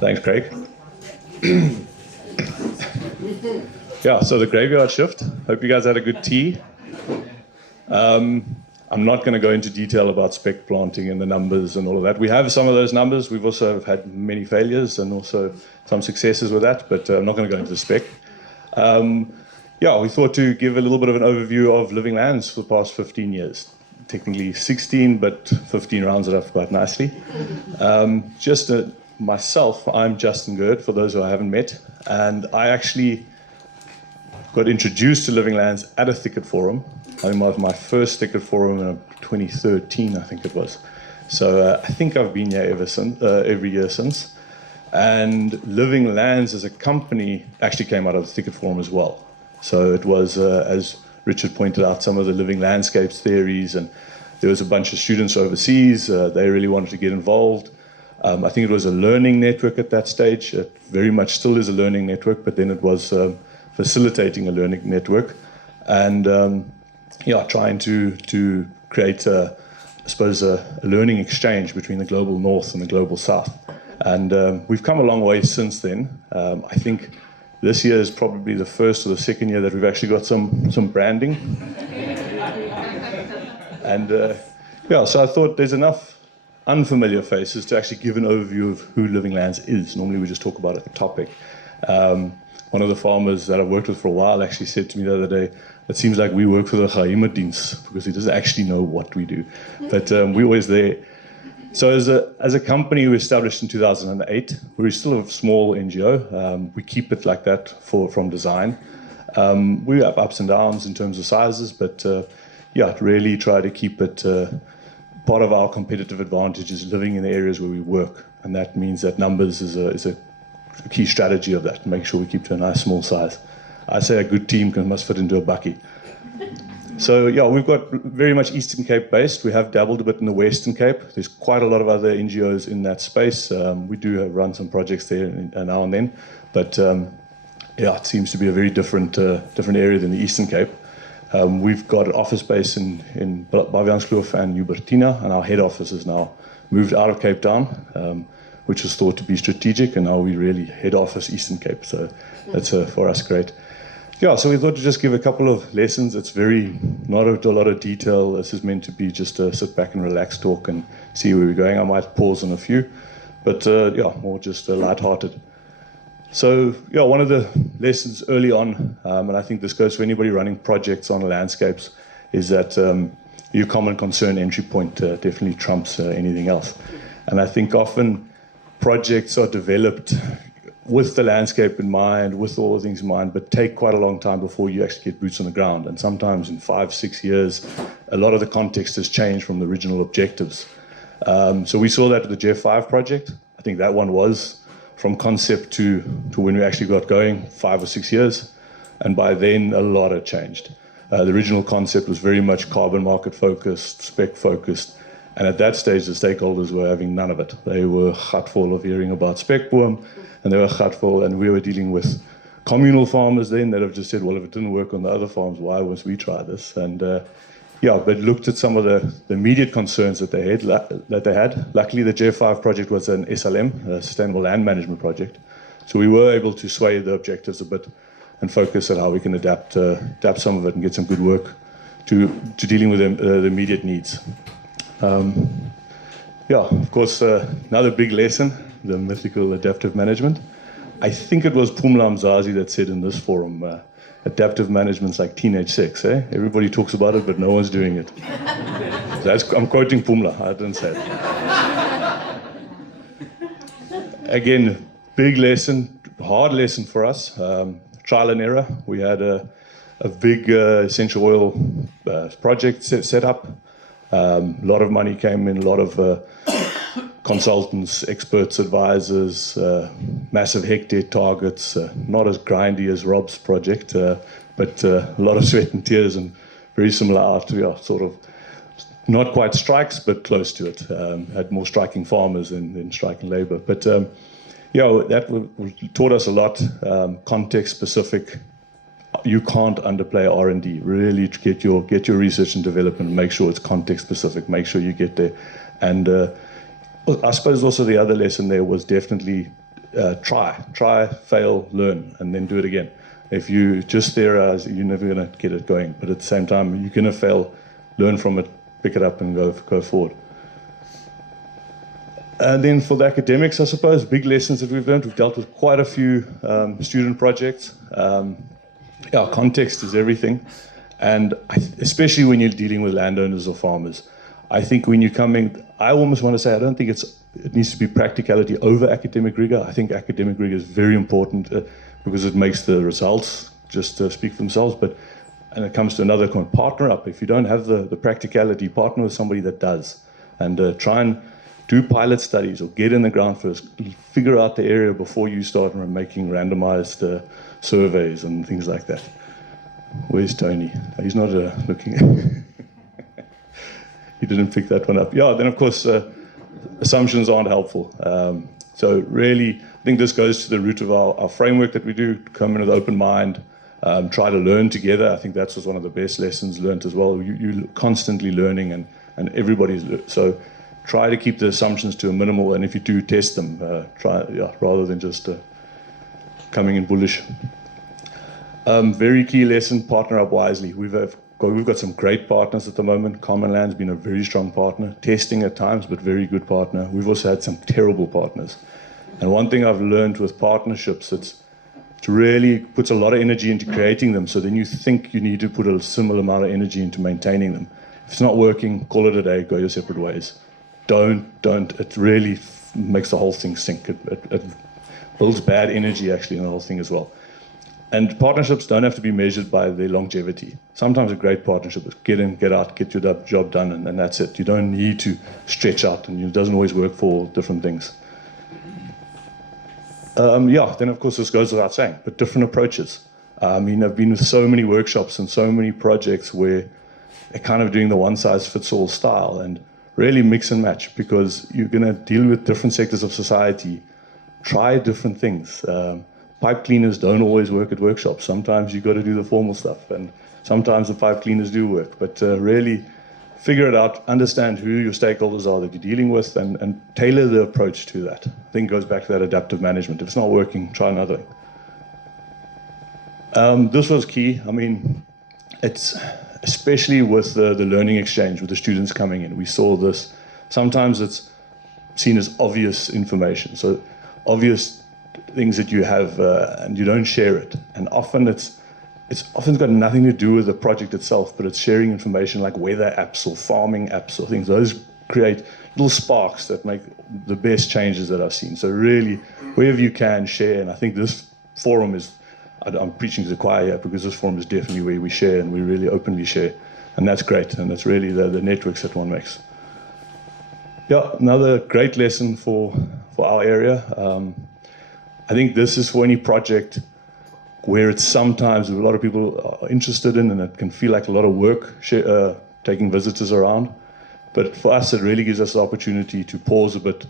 Thanks, Craig. Yeah, so the graveyard shift. Hope you guys had a good tea. I'm not going to go into detail about spec planting and the numbers and all of that. We have some of those numbers. We've also had many failures and also some successes with that, but I'm not going to go into the spec. Yeah, we thought to give a little bit of an overview of living lands for the past 15 years. Technically 16, but 15 rounds it up quite nicely. Myself, I'm Justin Gird, for those who I haven't met, and I actually got introduced to living lands at a thicket forum. I think it was my first thicket forum in 2013, I think it was. So I think I've been here ever since, every year since. And Living Lands as a company actually came out of the thicket forum as well. So it was, as Richard pointed out, some of the living landscapes theories, and there was a bunch of students overseas. They really wanted to get involved. I think it was a learning network at that stage. It very much still is a learning network, but then it was facilitating a learning network. And yeah, trying to create, I suppose, a learning exchange between the global north and the global south. And we've come a long way since then. I think this year is probably the first or the second year that we've actually got some branding. And yeah, so I thought there's enough unfamiliar faces to actually give an overview of who Living Lands is. Normally we just talk about a topic. One of the farmers that I've worked with for a while actually said to me the other day, it seems like we work for the Geheimedienst because he doesn't actually know what we do. But we're always there. So as a company, we established in 2008. We're still a small NGO. We keep it like that from design. We have ups and downs in terms of sizes, but yeah, really try to keep it. Part of our competitive advantage is living in the areas where we work, and that means that numbers is a key strategy of that, to make sure we keep to a nice small size. I say a good team must fit into a bucky. So yeah, we've got very much Eastern Cape based. We have dabbled a bit in the Western Cape. There's quite a lot of other NGOs in that space. We do run some projects there now and then, but yeah, it seems to be a very different area than the Eastern Cape. We've got an office base in Baviaanskloof and Ubertina, and our head office is now moved out of Cape Town, which was thought to be strategic, and now we really head office Eastern Cape. So that's for us great. Yeah, so we thought to just give a couple of lessons. It's not a lot of detail. This is meant to be just a sit back and relax talk and see where we're going. I might pause on a few, but yeah, more just light-hearted. So yeah, one of the lessons early on, and I think this goes for anybody running projects on landscapes, is that your common concern entry point definitely trumps anything else. And I think often projects are developed with the landscape in mind, with all the things in mind, but take quite a long time before you actually get boots on the ground. And sometimes in 5-6 years, a lot of the context has changed from the original objectives. So we saw that with the Jeff 5 project. I think that one was from concept to when we actually got going, 5 or 6 years. And by then, a lot had changed. The original concept was very much carbon market focused, spec focused. And at that stage, the stakeholders were having none of it. They were gutful of hearing about spec boom, and they were gutful, and we were dealing with communal farmers then that have just said, well, if it didn't work on the other farms, why must we try this? And yeah, but looked at some of the immediate concerns that they had. Luckily, the J5 project was an SLM, a Sustainable Land Management project. So we were able to sway the objectives a bit and focus on how we can adapt some of it and get some good work to dealing with the immediate needs. Yeah, of course, another big lesson, the mythical adaptive management. I think it was Pumla Mzazi that said in this forum, adaptive management's like teenage sex, eh? Everybody talks about it, but no one's doing it. I'm quoting Pumla, I didn't say it. Again, big lesson, hard lesson for us, trial and error. We had a big essential oil project set up. A lot of money came in, a lot of consultants, experts, advisors, massive hectare targets, not as grindy as Rob's project, but a lot of sweat and tears, and very similar out to sort of not quite strikes, but close to it. Had more striking farmers than striking labor. But yeah, that taught us a lot, context specific. You can't underplay R&D. Really get your research and development, make sure it's context specific, make sure you get there. And I suppose also the other lesson there was definitely try, fail, learn, and then do it again. If you just theorize, you're never going to get it going. But at the same time, you're going to fail, learn from it, pick it up, and go forward. And then for the academics, I suppose, big lessons that we've learned. We've dealt with quite a few student projects. Context is everything. And especially when you're dealing with landowners or farmers, I think when you're coming, I almost want to say, I don't think it needs to be practicality over academic rigor. I think academic rigor is very important because it makes the results just speak for themselves. And it comes to another point, partner up. If you don't have the practicality, partner with somebody that does. And try and do pilot studies or get in the ground first. Figure out the area before you start making randomized surveys and things like that. Where's Tony? He's not looking. He didn't pick that one up. Yeah, then of course, assumptions aren't helpful. So really, I think this goes to the root of our framework that we do, come in with an open mind, try to learn together. I think that's one of the best lessons learned as well. You're constantly learning and everybody's, so try to keep the assumptions to a minimal, and if you do, test them, rather than just coming in bullish. Very key lesson, partner up wisely. We've got some great partners at the moment. Common Land's been a very strong partner, testing at times, but very good partner. We've also had some terrible partners. And one thing I've learned with partnerships, it really puts a lot of energy into creating them, so then you think you need to put a similar amount of energy into maintaining them. If it's not working, call it a day, go your separate ways. Don't. It really makes the whole thing sink. It builds bad energy, actually, in the whole thing as well. And partnerships don't have to be measured by their longevity. Sometimes a great partnership is get in, get out, get your job done, and that's it. You don't need to stretch out, and it doesn't always work for different things. Then of course this goes without saying, but different approaches. I mean, I've been with so many workshops and so many projects where they're kind of doing the one-size-fits-all style, and really mix and match, because you're going to deal with different sectors of society. Try different things. Pipe cleaners don't always work at workshops. Sometimes you've got to do the formal stuff, and sometimes the pipe cleaners do work. But really figure it out, understand who your stakeholders are that you're dealing with, and tailor the approach to that. I think it goes back to that adaptive management. If it's not working, try another. This was key. I mean, it's especially with the learning exchange with the students coming in. We saw this. Sometimes it's seen as obvious information. So obvious things that you have and you don't share it. And often it's often got nothing to do with the project itself, but it's sharing information like weather apps or farming apps or things. Those create little sparks that make the best changes that I've seen. So really, wherever you can, share. And I think this forum is, I'm preaching to the choir here, because this forum is definitely where we share, and we really openly share. And that's great, and that's really the networks that one makes. Yeah, another great lesson for our area. I think this is for any project where it's sometimes a lot of people are interested in, and it can feel like a lot of work, taking visitors around. But for us, it really gives us the opportunity to pause a bit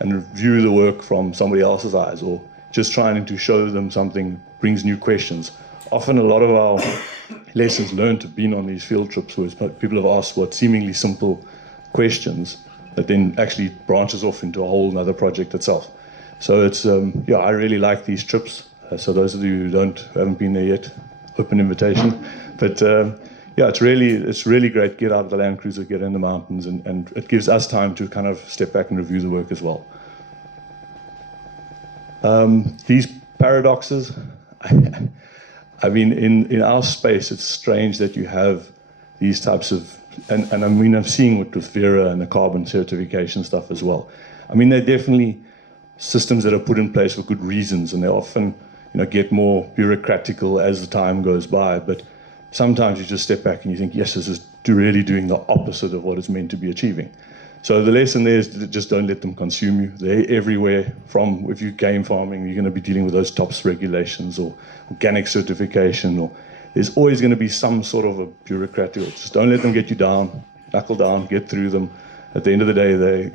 and review the work from somebody else's eyes, or just trying to show them something brings new questions. Often a lot of our lessons learned have been on these field trips where people have asked what seemingly simple questions that then actually branches off into a whole other project itself. So it's, I really like these trips. So those of you who haven't been there yet, open invitation. But it's really great. Get out of the Land Cruiser, get in the mountains, and it gives us time to kind of step back and review the work as well. These paradoxes, I mean, in our space, it's strange that you have these types of, and I mean, I'm seeing it with Vera and the carbon certification stuff as well. I mean, they're definitely systems that are put in place for good reasons, and they often, get more bureaucratical as the time goes by. But sometimes you just step back and you think, yes, this is really doing the opposite of what it's meant to be achieving. So the lesson there is to just don't let them consume you. They're everywhere. From, if you're game farming, you're going to be dealing with those TOPS regulations or organic certification, or there's always going to be some sort of a bureaucratic. Just don't let them get you down. Knuckle down, get through them. At the end of the day,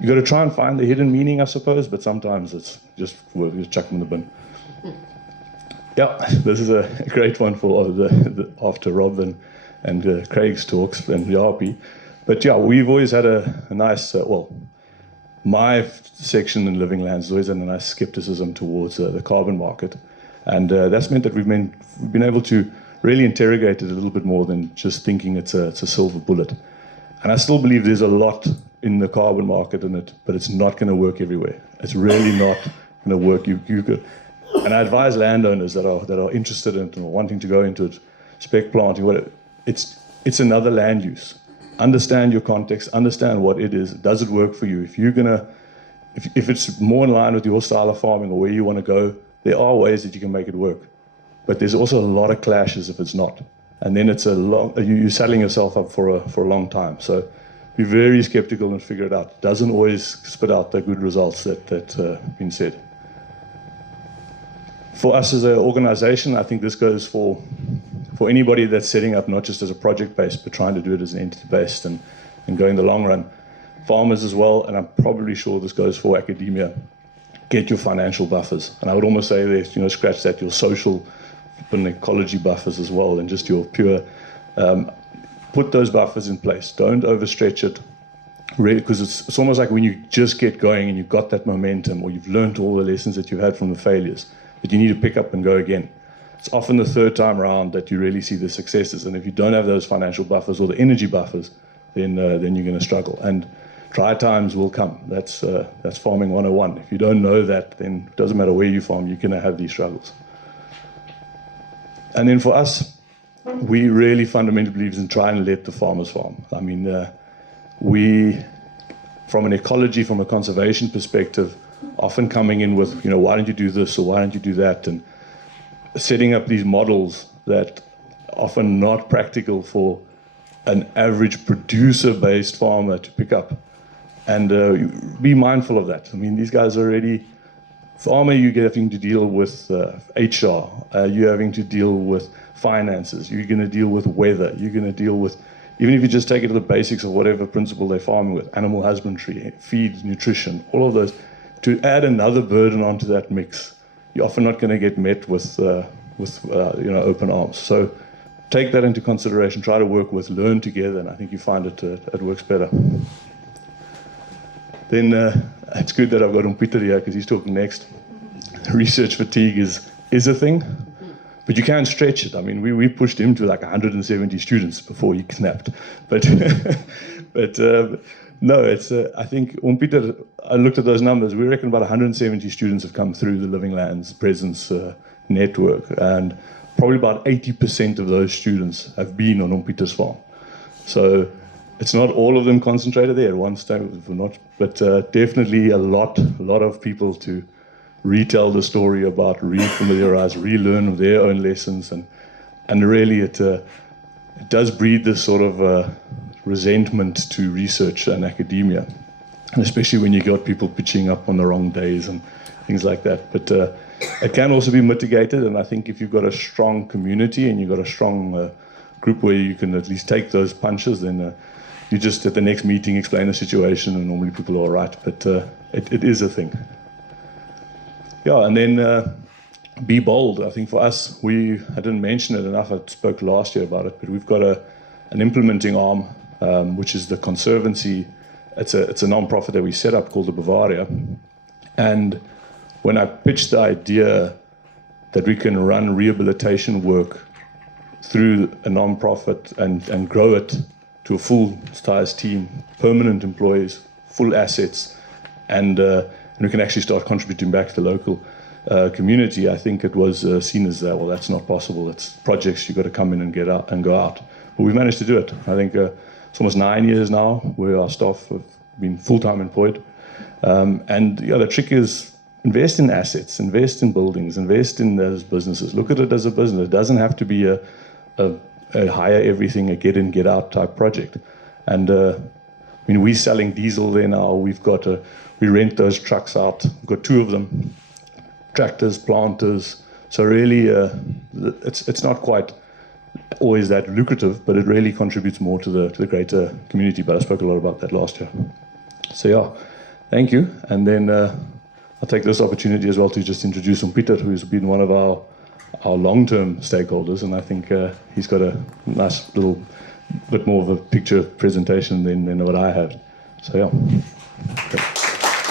you got to try and find the hidden meaning, I suppose, but sometimes it's just chuck them in the bin. Yeah, this is a great one for after Rob and Craig's talks and Yapi. But yeah, we've always had a nice, my section in living lands has always had a nice skepticism towards the carbon market. And that's meant that we've been able to really interrogate it a little bit more than just thinking it's a silver bullet. And I still believe there's a lot in the carbon market in it, but it's not going to work everywhere. It's really not going to work. And I advise landowners that are interested in it and wanting to go into it, spec planting, whatever. It's another land use. Understand your context. Understand what it is. Does it work for you? If it's more in line with your style of farming or where you want to go, there are ways that you can make it work. But there's also a lot of clashes if it's not. And then you're saddling yourself up for a long time. So be very skeptical and figure it out. It doesn't always spit out the good results that have been said. For us as an organization, I think this goes for anybody that's setting up not just as a project-based, but trying to do it as an entity-based and going the long run. Farmers as well, and I'm probably sure this goes for academia. Get your financial buffers. And I would almost say that, scratch that, your social and ecology buffers as well, and just your pure, put those buffers in place. Don't overstretch it, really, because it's almost like when you just get going and you've got that momentum, or you've learned all the lessons that you've had from the failures, that you need to pick up and go again. It's often the third time around that you really see the successes, and if you don't have those financial buffers or the energy buffers, then you're going to struggle. And dry times will come. That's farming 101. If you don't know that, then it doesn't matter where you farm, you're going to have these struggles. And then for us, we really fundamentally believe in trying to let the farmers farm. I mean, from an ecology, from a conservation perspective, often coming in with, why don't you do this or why don't you do that, and setting up these models that are often not practical for an average producer-based farmer to pick up. And be mindful of that. I mean, these guys are already, farmer, you're having to deal with HR, you're having to deal with finances, you're going to deal with weather, you're going to deal with, even if you just take it to the basics of whatever principle they're farming with, animal husbandry, feed, nutrition, all of those, to add another burden onto that mix, you're often not going to get met with open arms. So take that into consideration, try to work with, learn together, and I think you find it works better. Then it's good that I've got Peter here because he's talking next. Research fatigue is a thing, but you can't stretch it. I mean, we pushed him to like 170 students before he snapped. But no, it's I think Peter, I looked at those numbers. We reckon about 170 students have come through the Living Lands Presence network, and probably about 80% of those students have been on Peter's farm. So it's not all of them concentrated there at one time, but definitely a lot of people to retell the story about, refamiliarize, relearn their own lessons, and really it does breed this sort of resentment to research and academia, and especially when you got people pitching up on the wrong days and things like that. But it can also be mitigated, and I think if you've got a strong community and you've got a strong group where you can at least take those punches, then you just at the next meeting explain the situation, and normally people are all right. But it is a thing. Yeah, and then be bold. I think for us, I didn't mention it enough. I spoke last year about it, but we've got an implementing arm, which is the Conservancy. It's a non-profit that we set up called the Bavaria. And when I pitched the idea that we can run rehabilitation work through a non-profit and grow it to a full-size team, permanent employees, full assets, and we can actually start contributing back to the local community, I think it was seen as that, well, that's not possible. It's projects you've got to come in and get out and go out. But we've managed to do it. I think it's almost 9 years now where our staff have been full-time employed. And the trick is invest in assets, invest in buildings, invest in those businesses. Look at it as a business. It doesn't have to be a hire everything, a get in, get out type project. And we're selling diesel there now. We rent those trucks out. We've got 2 of them, tractors, planters. So really, it's not quite always that lucrative, but it really contributes more to the greater community. But I spoke a lot about that last year. So yeah, thank you. And then I'll take this opportunity as well to just introduce Peter, who's been one of our long-term stakeholders, and I think he's got a nice little bit more of a picture presentation than what I had. So yeah. Okay.